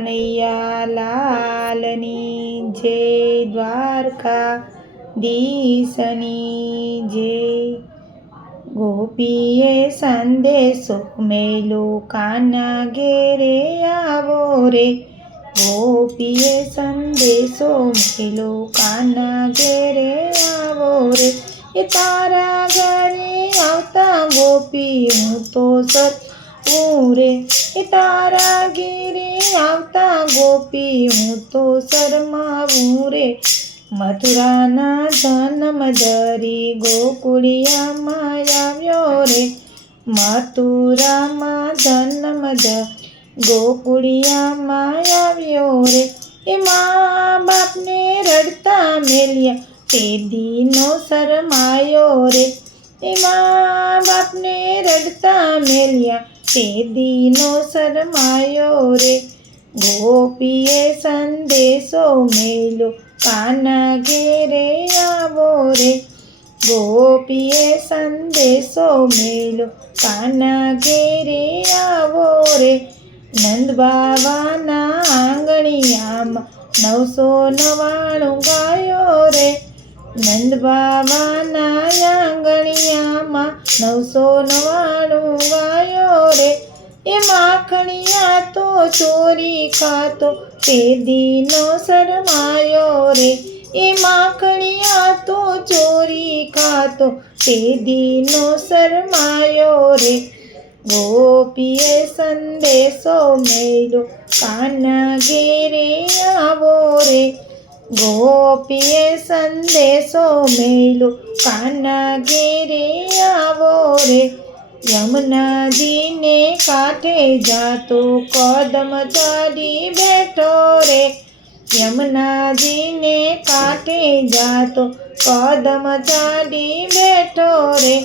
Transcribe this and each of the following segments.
કનૈયા લાલની જય દ્વારકા દીસની જય ગોપીએ સંદેશો મેલો કાના ઘેરે આવો રે ગોપીએ સંદેશો મેલો કાના ઘેરે આવો રે એ તારા ઘરે આવતા ગોપી હું તો સત હું રે એ તારા ઘેરે આવતા ગોપી હું તો શરમાવું રે મથુરાના જન્મ ધરી ગોકુળિયામાં આવ્યો રે મથુરામાં જન્મ ધ ગોકુળિયામાં આવ્યો રે એ મા બાપને રડતા મેલ્યા તે દીનો શરમાયો રે એ મા બાપને રડતા મેલ્યા તે દીનો શરમાયો રે ગોપીએ સંદેશો મેલો કાના ઘેરે આવો રે ગોપીએ સંદેશો મેલો કાના ઘેરે આવો રે નંદ બાવાના આંગણિયામાં નવસો નવાણું ગાયો રે નંદ બાબાના આંગણિયામાં નવસો નવાણું ગાયો રે એ માખણિયા તો ચોરી ખાતો તે દીનો શરમાયો રે. એ માખણિયા તો ચોરી ખાતો તે દીનો શરમાયો રે. ગોપીએ સંદેશો મેળો કાના ઘેરે આવો રે. ગોપીએ સંદેશો મેલો કાના ઘેરે આવો રે યમુનાજીને કાંઠે જાતો કદમ ચડી બેઠો રે યમુનાજીને કાંઠે જાતો કદમ ચડી બેઠો રે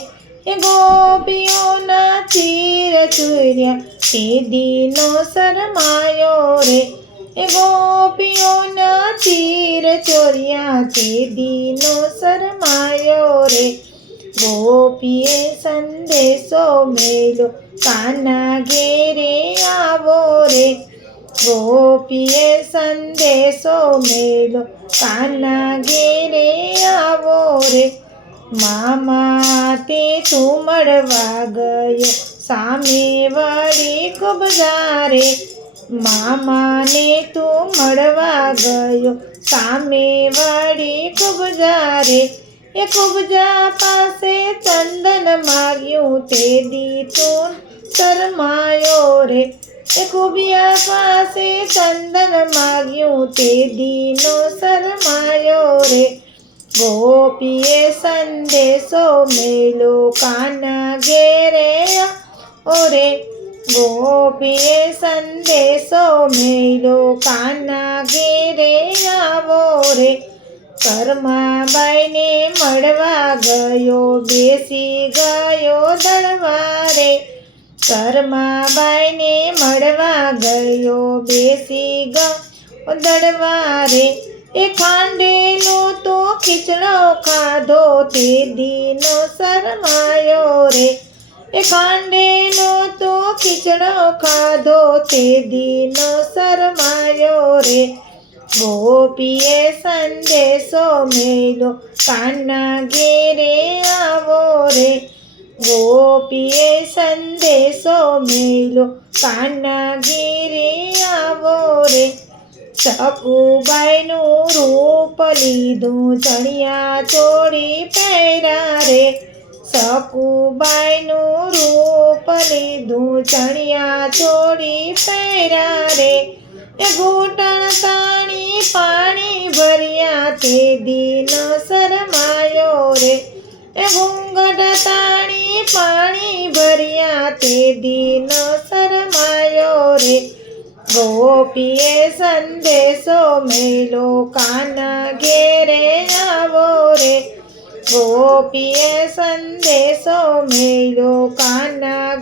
એ ગોપીઓના ચીર ચૂર્યા તે દીનો શરમાયો રે એ ગોપીઓના ચીર ચોર્યા છે, દીનો શરમાયો રે. ગોપીએ સંદેશો મેલો કાના ઘેરે આવો રે. ગોપીએ સંદેશો મેલો કાના ઘેરે આવો રે. મામા તે તું મળવા ગયો સામે વળી ખૂબ જારે મામાને તું મળવા ગયો. સામે વળી ખૂબ જારે એ કુબજા પાસે ચંદન માગ્યું તે દી તું શરમાયો રે. એ કુબિયા પાસે ચંદન માગ્યું તે દીનો શરમાયો રે. ગોપીએ સંદેશો મેલો. કાના ઘેરે ઓરે ગોપીએ સંદેશો મેલો કાના ઘેરે આવો રે કરમાબાઈને મળવા ગયો બેસી ગયો દળવા રે કરમાબાઈને મળવા ગયો બેસી ગયો દળવા રે એ ખાંડેલો તો ખીચડો ખાધો તે દીનો શરમાયો રે એ કાંડેનો તો ખીચડો ખાધો તે દીનો શરમાયો રે. ગોપીએ સંદેશો મેલો, કાના ઘેરે આવો રે. ગોપીએ સંદેશો મેલો, કાના ઘેરે આવો રે. સકુબાઈનું રૂપ લીધું, ચણિયા ચોળી પહેરા રે. સકુબાઈનું રૂપ લીધું, ચણિયા ચોળી પહેર્યા રે. એ ઘૂંટણ તાણી પાણી ભર્યા તે દિન શરમાયો રે. એ ઘૂંઘટ તાણી પાણી ભર્યા તે દિન શરમાયો રે. ગોપીએ સંદેશો મેલો, કાના ઘેરે આવો રે. ગોપીએ સંદેશો મેલો કાના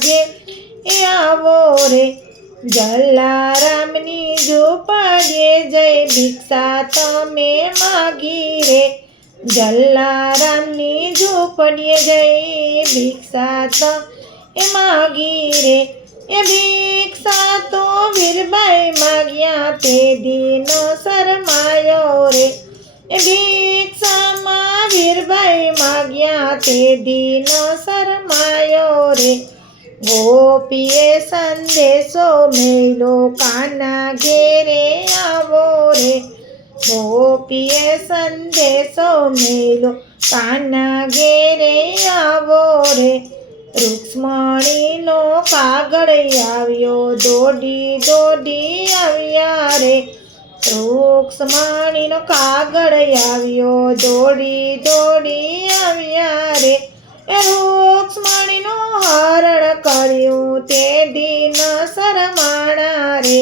એ આવો રે જલારામની ઝૂંપડીએ જય ભિક્ષા તમે માગી રે જલારામની ઝૂંપડીએ જય ભિક્ષા એ માગી રે એ ભિક્ષા તો વીરબાઈ માગ્યા તે દિન શરમાયો રે એ ભિક્ષામાં વીરભાઈ માગ્યા તે દિન શરમાયો રે. ગોપીએ સંદેશો મેલો, કાના ઘેરે આવો રે. ગોપીએ સંદેશો મેલો, કાના ઘેરે આવો રે. રુક્ષ્મણીનો કાગળ આવ્યો, દોડી દોડી આવ્યા રે. રૂક્ષ્મણીનો કાગળ આવ્યો, દોડી દોડી આવ્યા રે. એ રૂક્ષ્મણીનું હરણ કર્યું તે દિન શરમાણા રે.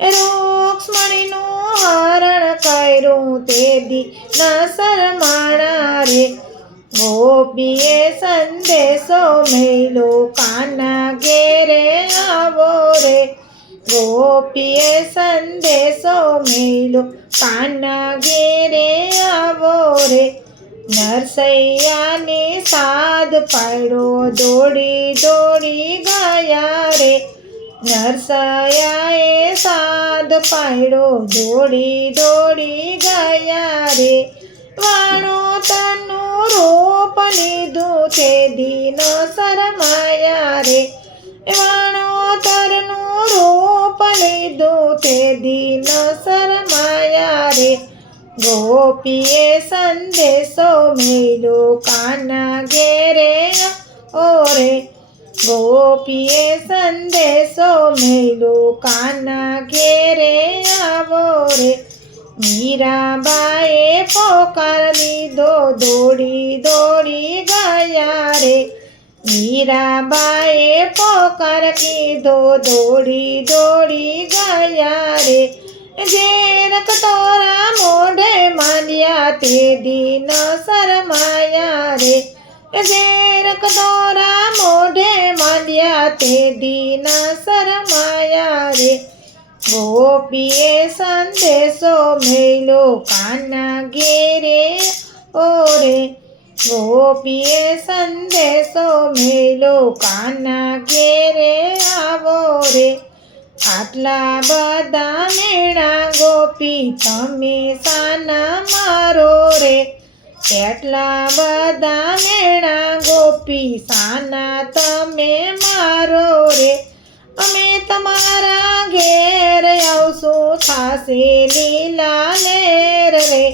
એ રૂક્ષ્મણીનું હરણ કર્યું તે દિન શરમાણા રે. ગોપીએ સંદેશો મેલો કાના ઘેરે આવો રે. ગોપીએ સંદેશો મેલો કાના ઘેરે આવો રે નરસૈયાને સાદ પાડો દોડી દોડી ગયા રે નરસૈયાએ સાદ પાડો દોડી દોડી ગયા રે વાણો તનું રૂપ લીધું તે દિન લીધું તે દિન શરમાયા રે. ગોપીએ સંદેશો મેલો કાના ઘેરે ઓરે ગોપીએ સંદેશો મેલો કાના ઘેરે આવો રે. મીરાબાએ પોકાર લીધો, દોડી દોડી ગયા રે. મીરાબાએ પોકર કીધો, દોડી દોડી ગયા રે. ઝેરક તોરા મોઢે માંડ્યા તે દિન શરમાયા રે. જેરક તોરા મોઢે માંડ્યા તે દિન શરમાયા રે. ગોપીએ સંદેશો મેલો કાના ઘેરે ઓરે. ગોપીએ સંદેશો મેલો કાના ઘેરે આવો રે આટલા બધા મેણા ગોપી તમે સાના મારો રે એટલા બધા મેણા ગોપી સાના તમે મારો રે અમે તમારા ઘેર આવશું થાશે લીલા લેર રે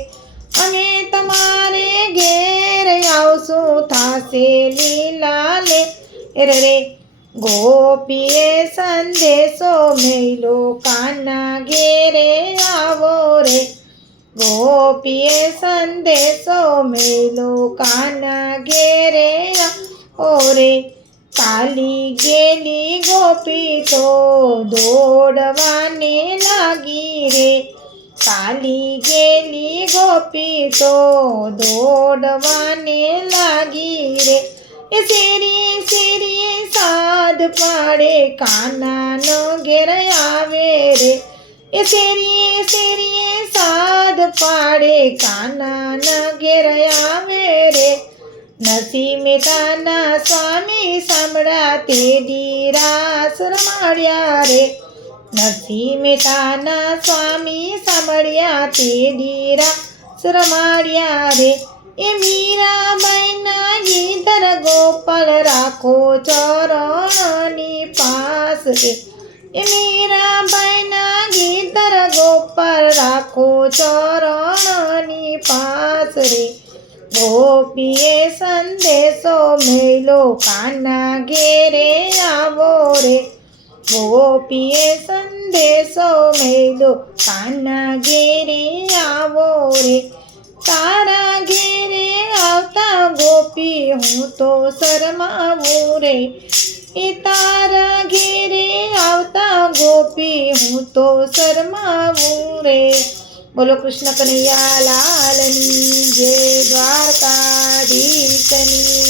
અમે ઘેર આવશું થશે લીલા લેર રે, ગોપીએ સંદેશો મેલો કાના ઘેરે આવો રે. ગોપીએ સંદેશો મેલો કાના ઘેરે આવો રે. ચાલી ગેલી ગોપી તો દોડવાને લાગી રે. ચાલી ગેલી ગોપી તો દોડવાને લાગી રે. એ શેરી શેરી સાદ પાડે, કાનાનો ઘેર આવે રે. એ શેરીએ શેરીએ સાદ પાડે, કાનાના ઘેર આવે રે. નસી મેતાના સ્વામી સાંભળા તે દીરાસ રમાડ્યા રે. નરસિંહ મહેતાના સ્વામી સાંભળ્યા તે દીરા શ્રમાડ્યા રે એ મીરાબાઈના ગીધર ગોપાલ રાખો ચરણની પાસ રે એ મીરાબાઈના ગીધર ગોપાલ રાખો ચરણની પાસ રે ગોપીએ સંદેશો મેલો કાના ઘેરે આવો રે ગોપીએ સંદેશો મેલો કાના ઘેરે આવો રે તારા ઘેરે આવતા ગોપી હું તો શરમાવું રે એ તારા ઘેરે આવતા ગોપી હું તો શરમાવું રે બોલો કૃષ્ણ કનૈયા લાલની જય દ્વારકાધીશની